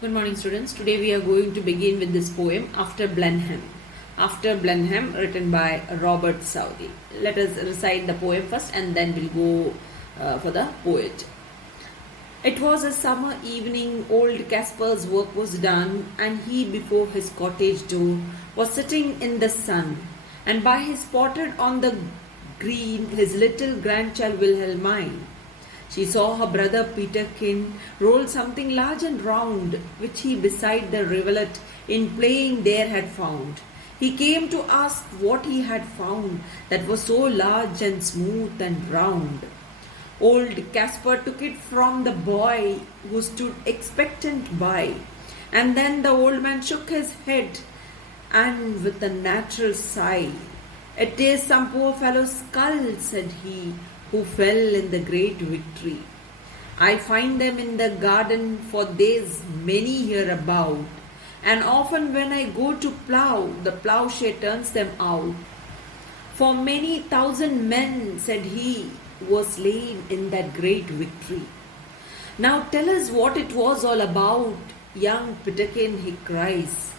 Good morning, students. Today we are going to begin with this poem, After Blenheim. After Blenheim, written by Robert Southey. Let us recite the poem first and then we'll go for the poet. It was a summer evening, old Caspar's work was done, and he before his cottage door was sitting in the sun, and by his spotted on the green his little grandchild Wilhelmine. She saw her brother Peterkin roll something large and round, which he beside the rivulet in playing there had found. He came to ask what he had found that was so large and smooth and round. Old Caspar took it from the boy who stood expectant by, and then the old man shook his head and with a natural sigh, "It is some poor fellow's skull," said he, "who fell in the great victory. I find them in the garden, for there's many hereabout, and often when I go to plough, the ploughshare turns them out. For many thousand men," said he, "were slain in that great victory. Now tell us what it was all about, young Peterkin," he cries,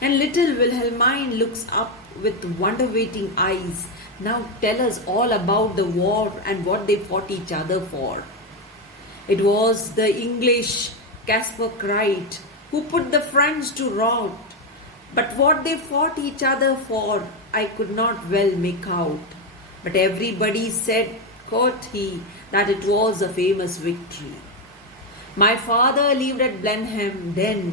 and little Wilhelmine looks up with wonder-waiting eyes. "Now tell us all about the war and what they fought each other for." "It was the English," Caspar cried, "who put the French to rout. But what they fought each other for, I could not well make out. But everybody said," quoth he, "that it was a famous victory. My father lived at Blenheim then.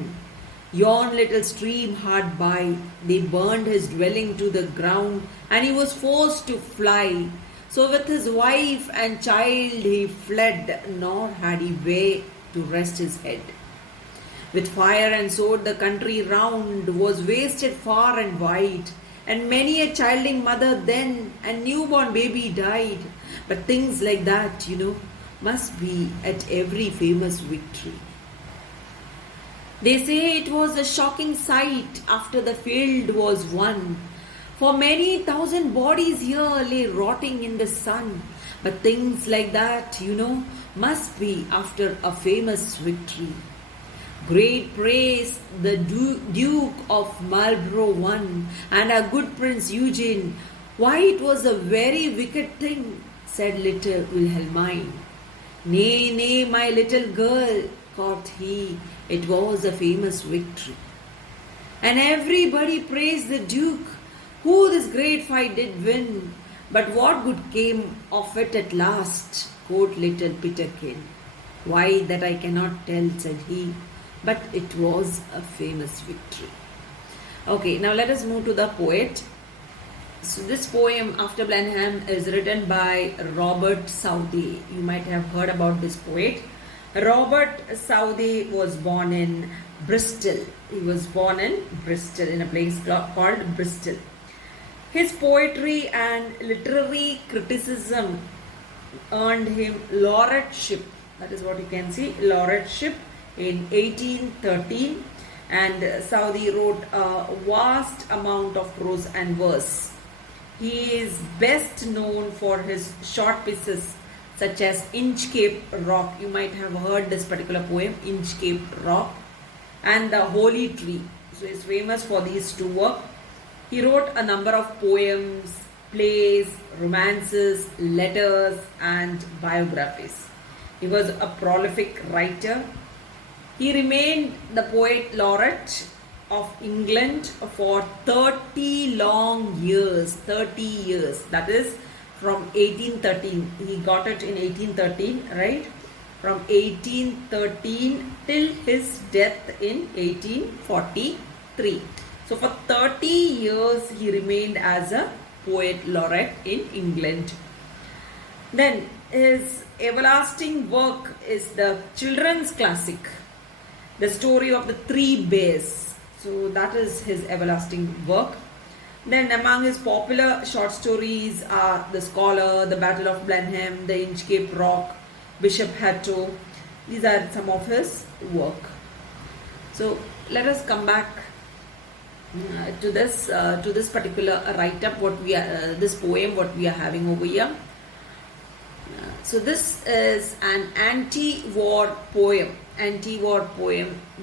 Yon little stream hard by, they burned his dwelling to the ground, and he was forced to fly. So with his wife and child he fled, nor had he way to rest his head. With fire and sword the country round was wasted far and wide, and many a childing mother then and newborn baby died. But things like that, must be at every famous victory. They say it was a shocking sight after the field was won, for many thousand bodies here lay rotting in the sun. But things like that, must be after a famous victory. Great praise the Duke of Marlborough won, and our good Prince Eugene. Why, it was a very wicked thing," said little Wilhelmine. "Nay, nay, my little girl," quoth he, "it was a famous victory." And everybody praised the Duke, who this great fight did win. "But what good came of it at last?" quoth little Peterkin. "Why, that I cannot tell," said he, "but it was a famous victory." Okay, now let us move to the poet. So this poem, After Blenheim, is written by Robert Southey. You might have heard about this poet. Robert Southey was born in Bristol. He was born in Bristol, in a place called Bristol. His poetry and literary criticism earned him laureateship. That is what you can see, laureateship in 1813. And Southey wrote a vast amount of prose and verse. He is best known for his short pieces such as Inchcape Rock. You might have heard this particular poem, Inchcape Rock, and The Holy Tree. So he is famous for these two works. He wrote a number of poems, plays, romances, letters, and biographies. He was a prolific writer. He remained the poet laureate of England for 30 long years. 30 years. That is from 1813. He got it in 1813, right? From 1813 till his death in 1843. So for 30 years he remained as a poet laureate in England. Then his everlasting work is the children's classic, The Story of the Three Bears. So that is his everlasting work. Then among his popular short stories are The Scholar, The Battle of Blenheim, The Inchcape Rock, Bishop Hatto. These are some of his work. So let us come back to this particular write-up. This poem, what we are having over here. So this is an anti-war poem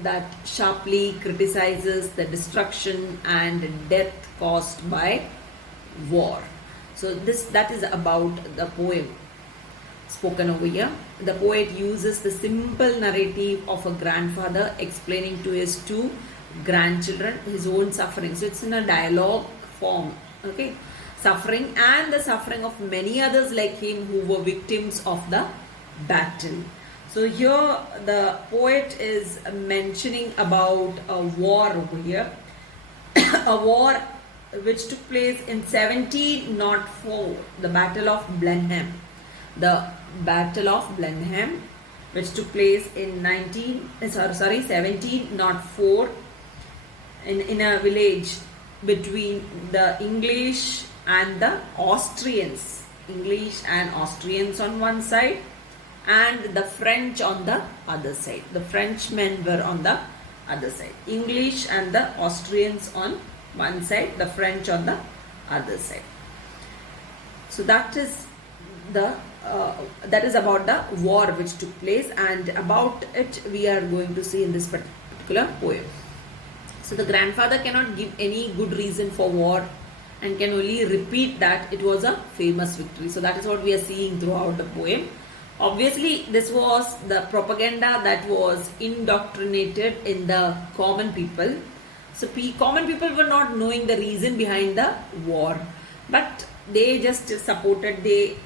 that sharply criticizes the destruction and death caused by war. So that is about the poem spoken over here. The poet uses the simple narrative of a grandfather explaining to his two grandchildren his own suffering. So it's in a dialogue form, okay? Suffering and the suffering of many others like him who were victims of the battle. So here the poet is mentioning about a war over here, a war which took place in 1704, the Battle of Blenheim. The Battle of Blenheim, which took place in 1704 in a village between the English and the Austrians. English and Austrians on one side and the French on the other side. The Frenchmen were on the other side. English and the Austrians on one side, the French on the other side. So that is about the war which took place, and about it we are going to see in this particular poem. So the grandfather cannot give any good reason for war and can only repeat that it was a famous victory. So that is what we are seeing throughout the poem. Obviously, this was the propaganda that was indoctrinated in the common people. So common people were not knowing the reason behind the war, but they just supported.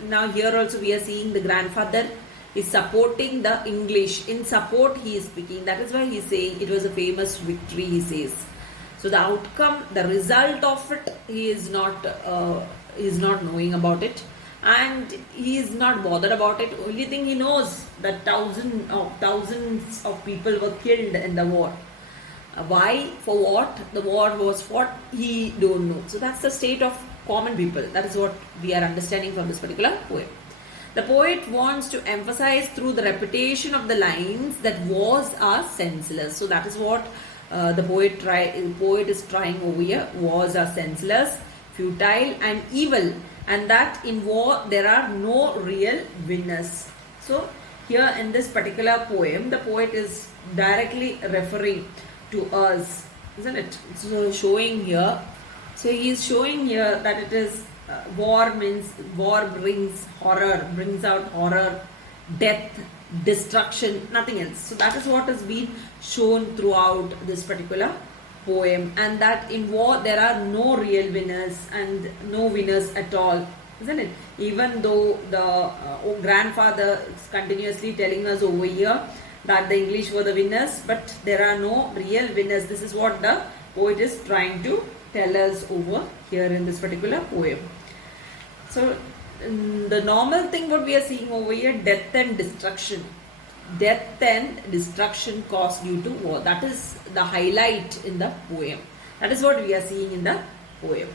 Now here also we are seeing the grandfather is supporting the English. In support he is speaking. That is why he is saying it was a famous victory, he says. So the outcome, the result of it, he is not knowing about it, and he is not bothered about it. Only thing he knows that thousands of people were killed in the war. Why? For what? The war was fought, he don't know. So that's the state of common people. That is what we are understanding from this particular poem. The poet wants to emphasize through the repetition of the lines that wars are senseless. So that is what the poet is trying over here. Wars are senseless, futile and evil, and that in war there are no real winners. So here in this particular poem, the poet is directly referring to us, isn't it? So showing here, so he is showing here that it is war brings horror, brings out horror, death, destruction, nothing else. So that is what has been shown throughout this particular poem, and that in war there are no real winners and no winners at all, isn't it? Even though the grandfather is continuously telling us over here that the English were the winners, but there are no real winners. This is what the poet is trying to tell us over here in this particular poem. So the normal thing what we are seeing over here, death and destruction. Death and destruction caused due to war. That is the highlight in the poem. That is what we are seeing in the poem.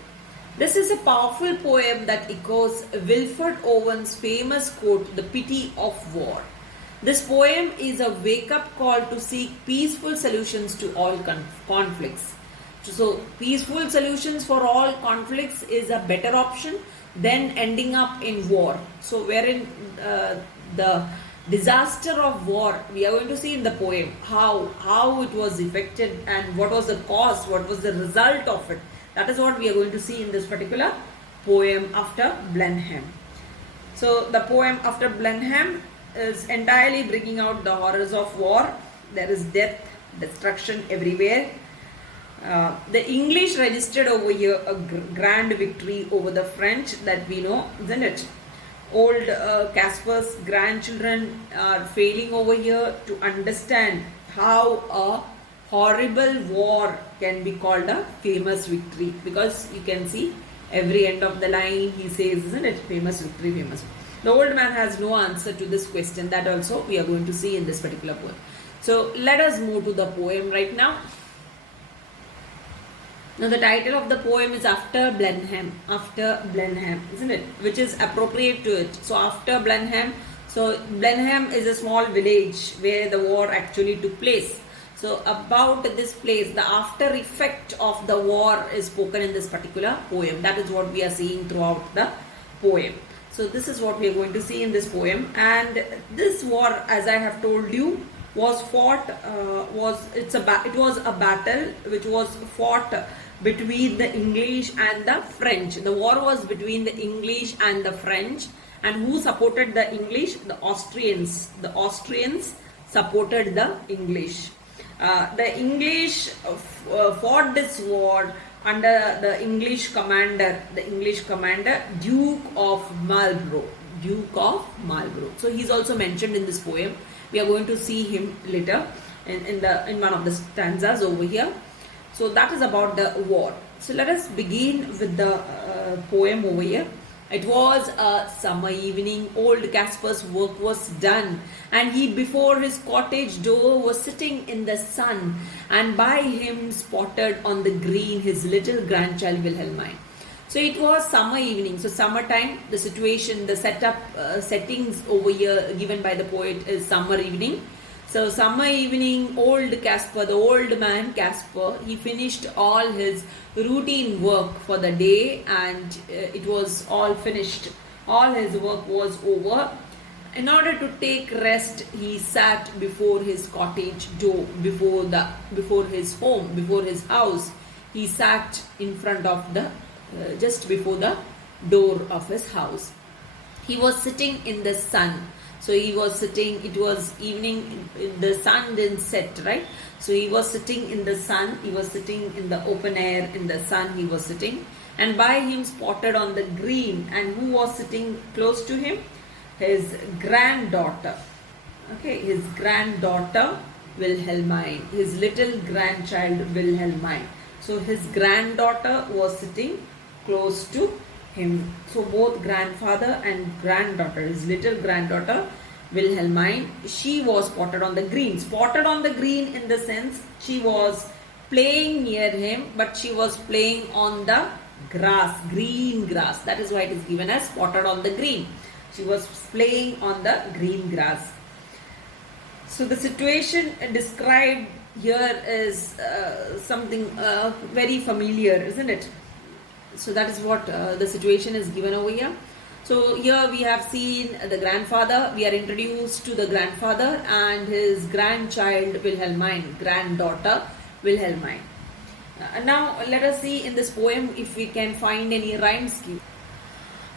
This is a powerful poem that echoes Wilfred Owen's famous quote, "The pity of war." This poem is a wake-up call to seek peaceful solutions to all conflicts. So, peaceful solutions for all conflicts is a better option than ending up in war. So, wherein the disaster of war, we are going to see in the poem how it was effected and what was the cause, what was the result of it. That is what we are going to see in this particular poem after Blenheim. So, the poem after Blenheim is entirely bringing out the horrors of war. There is death, destruction everywhere. The English registered over here a grand victory over the French, that we know, isn't it? Old Casper's grandchildren are failing over here to understand how a horrible war can be called a famous victory, because you can see every end of the line he says, isn't it? Famous victory, famous victory. The old man has no answer to this question. That also we are going to see in this particular poem. So let us move to the poem right now. Now the title of the poem is After Blenheim, isn't it? Which is appropriate to it. So after Blenheim, so Blenheim is a small village where the war actually took place. So about this place, the after effect of the war is spoken in this particular poem. That is what we are seeing throughout the poem. So this is what we are going to see in this poem. And this war, as I have told you, was fought. It was a battle which was fought between the English and the French. The war was between the English and the French. And who supported the English? The Austrians. The Austrians supported the English. The English fought this war under the English commander, Duke of Marlborough. Duke of Marlborough. So he's also mentioned in this poem. We are going to see him later in one of the stanzas over here. So that is about the war. So let us begin with the poem over here. It was a summer evening. Old Caspar's work was done, and he before his cottage door was sitting in the sun, and by him spotted on the green his little grandchild Wilhelmine. So it was summer evening. So summertime, the situation, the settings over here given by the poet is summer evening. So summer evening, old Caspar, the old man Caspar, he finished all his routine work for the day, and it was all finished. All his work was over. In order to take rest, he sat before his cottage door, before his home, before his house. He sat in front of the just before the door of his house. He was sitting in the sun. So he was sitting, it was evening, the sun didn't set, right? So he was sitting in the sun, he was sitting in the open air, in the sun he was sitting. And by him spotted on the green. And who was sitting close to him? His granddaughter. Okay, his granddaughter Wilhelmine, his little grandchild Wilhelmine. So his granddaughter was sitting close to him. So both grandfather and granddaughter, his little granddaughter Wilhelmine, she was spotted on the green. Spotted on the green in the sense she was playing near him, but she was playing on the grass, green grass. That is why it is given as spotted on the green. She was playing on the green grass. So the situation described here is something very familiar, isn't it? So that is what the situation is given over here. So here we have seen the grandfather. We are introduced to the grandfather and his grandchild Wilhelmine, granddaughter Wilhelmine. Now let us see in this poem if we can find any rhyme scheme.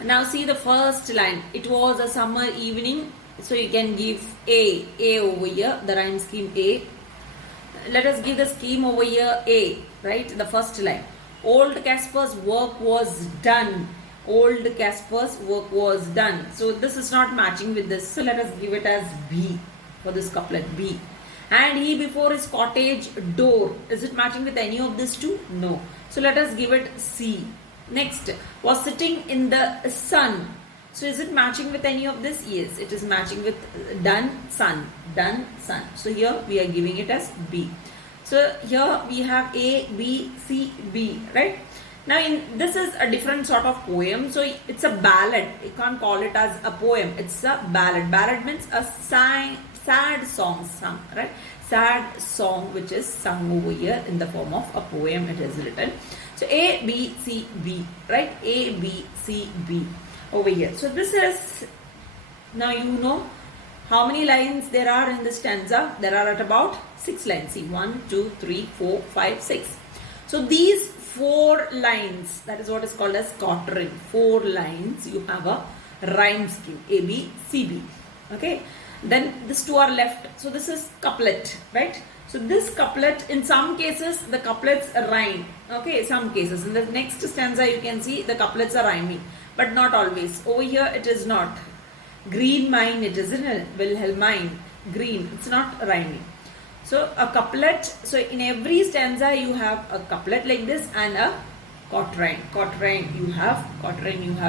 Now see the first line. It was a summer evening. So you can give A over here, the rhyme scheme A. Let us give the scheme over here A, right? The first line. Old Caspar's work was done. Old Caspar's work was done. So this is not matching with this. So let us give it as B for this couplet, B. And he before his cottage door. Is it matching with any of these two? No. So let us give it C. Next, was sitting in the sun. So is it matching with any of this? Yes, it is matching with done, sun. Done, sun. So here we are giving it as B. So here we have A, B, C, B, right? Now this is a different sort of poem. So it's a ballad. You can't call it as a poem. It's a ballad. Ballad means a sad song sung, right? Sad song which is sung over here in the form of a poem. It is written. So A, B, C, B, right? A, B, C, B over here. So this is, now you know how many lines there are in this stanza. There are at about 6 lines. See, 1, 2, 3, 4, 5, 6. So these 4 lines, that is what is called as quatrain. 4 lines, you have a rhyme scheme. A, B, C, B. Okay. Then these 2 are left. So this is couplet, right? So this couplet, in some cases, the couplets rhyme. Okay, some cases. In the next stanza, you can see the couplets are rhyming. But not always. Over here, it is not. Green mine, it is in Wilhelmine. Green, it's not rhyming. So a couplet, so in every stanza you have a couplet like this and a quatrain. Quatrain you have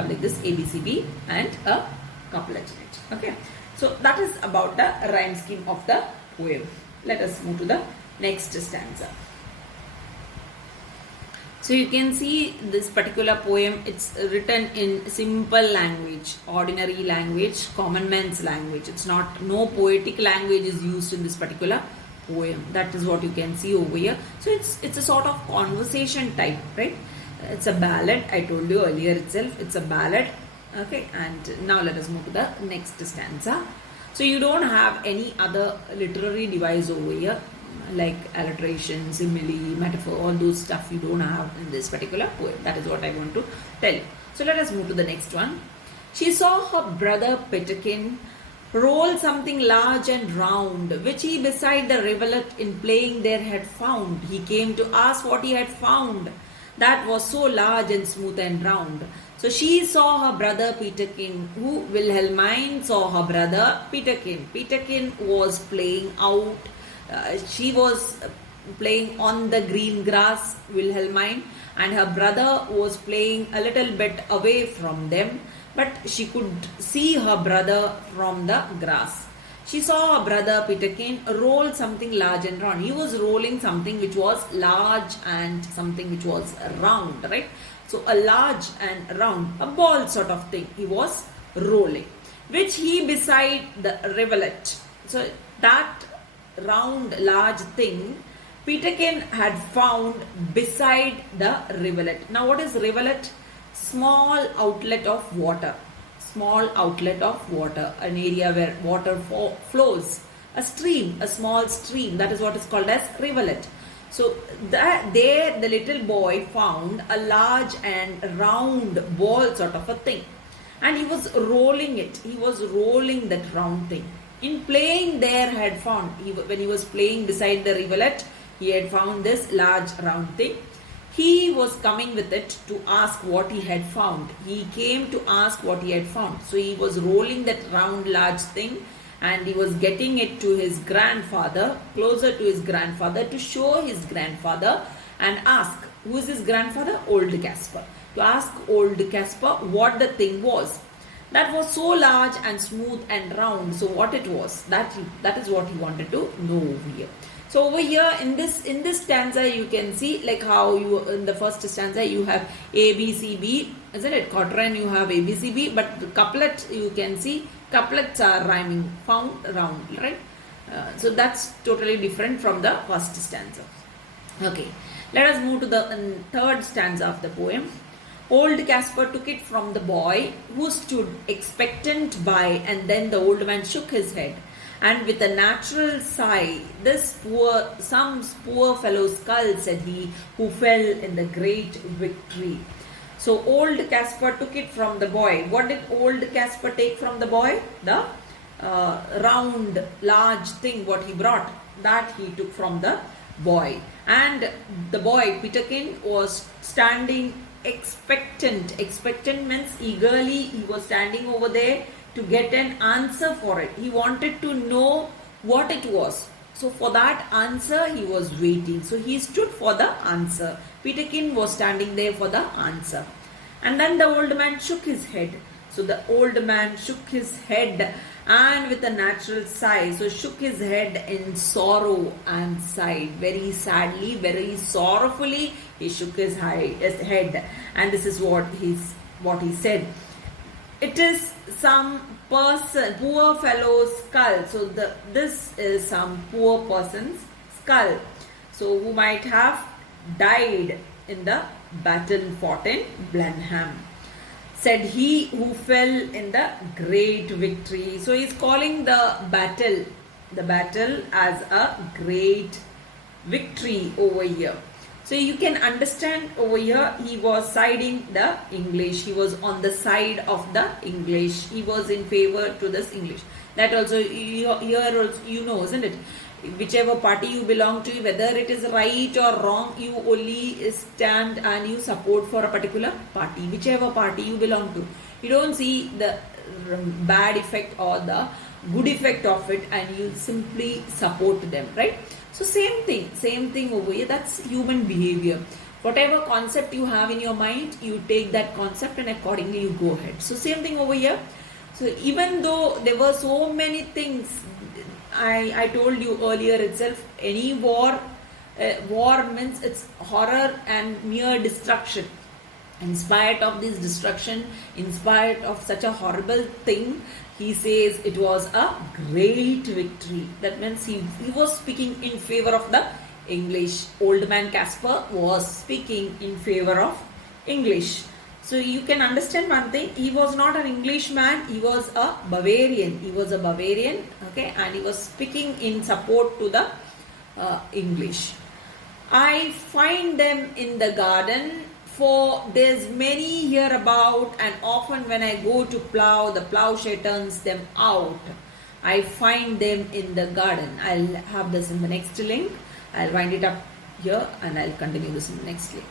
like this A, B, C, B and a couplet in it. Okay. So that is about the rhyme scheme of the poem. Let us move to the next stanza. So you can see this particular poem, it's written in simple language, ordinary language, common man's language. It's not, no poetic language is used in this particular poem. That is what you can see over here. So it's a sort of conversation type, right? It's a ballad. I told you earlier itself, it's a ballad. Okay, and now let us move to the next stanza. So you don't have any other literary device over here, like alliteration, simile, metaphor, all those stuff you don't have in this particular poem. That is what I want to tell you. So let us move to the next one. She saw her brother Peterkin roll something large and round, which he beside the rivulet in playing there had found. He came to ask what he had found, that was so large and smooth and round. So she saw her brother Peterkin, who Wilhelmine saw her brother Peterkin. Peterkin was playing out, she was playing on the green grass, Wilhelmine, and her brother was playing a little bit away from them, but she could see her brother from the grass. She saw her brother Peterkin roll something large and round. He was rolling something which was large and something which was round, right? So a large and round, a ball sort of thing he was rolling, which he beside the rivulet. So that round large thing Peterkin had found beside the rivulet. Now what is rivulet? Small outlet of water. Small outlet of water, an area where water flows. A stream, a small stream, that is what is called as rivulet. So there the little boy found a large and round ball sort of a thing. And he was rolling it. He was rolling that round thing. In playing there had found, when he was playing beside the rivulet, he had found this large round thing. He was coming with it to ask what he had found. He came to ask what he had found. So he was rolling that round large thing and he was getting it to his grandfather, closer to his grandfather, to show his grandfather and ask, who is his grandfather? Old Caspar. To ask old Caspar what the thing was. That was so large and smooth and round. So what it was, that is what he wanted to know over here. So over here in this stanza you can see like how you in the first stanza you have A, B, C, B, isn't it? Quatrain you have A, B, C, B, but the couplet you can see couplets are rhyming, found, round, right? So that's totally different from the first stanza. Okay, let us move to the third stanza of the poem. Old Caspar took it from the boy who stood expectant by, and then the old man shook his head. And with a natural sigh, some poor fellow's skull, said he, who fell in the great victory. So old Caspar took it from the boy. What did old Caspar take from the boy? The round, large thing what he brought, that he took from the boy. And the boy, Peterkin, was standing expectant. Expectant means eagerly he was standing over there to get an answer for it. He wanted to know what it was. So for that answer he was waiting. So he stood for the answer. Peterkin was standing there for the answer. And then the old man shook his head. So the old man shook his head and with a natural sigh. So shook his head in sorrow and sighed. Very sadly, very sorrowfully he shook his head. And this is what he said. It is some person, poor fellow's skull. So this is some poor person's skull. So who might have died in the battle fought in Blenheim. Said he who fell in the great victory. So he is calling the battle as a great victory over here. So you can understand over here he was siding the English. He was on the side of the English. He was in favor to this English. That also here also, you know, isn't it? Whichever party you belong to, whether it is right or wrong, you only stand and you support for a particular party. Whichever party you belong to. You don't see the bad effect or the good effect of it and you simply support them, right? So same thing over here. That's human behavior. Whatever concept you have in your mind, you take that concept and accordingly you go ahead. So same thing over here. So even though there were so many things, I told you earlier itself, any war means it's horror and mere destruction. In spite of this destruction, in spite of such a horrible thing, he says it was a great victory. That means he was speaking in favor of the English. Old man Caspar was speaking in favor of English. So you can understand one thing, he was not an Englishman, he was a Bavarian. He was a Bavarian, okay, and he was speaking in support to the English. I find them in the garden, for there's many here about, and often when I go to plow, the plowshare turns them out. I find them in the garden. I'll have this in the next link. I'll wind it up here and I'll continue this in the next link.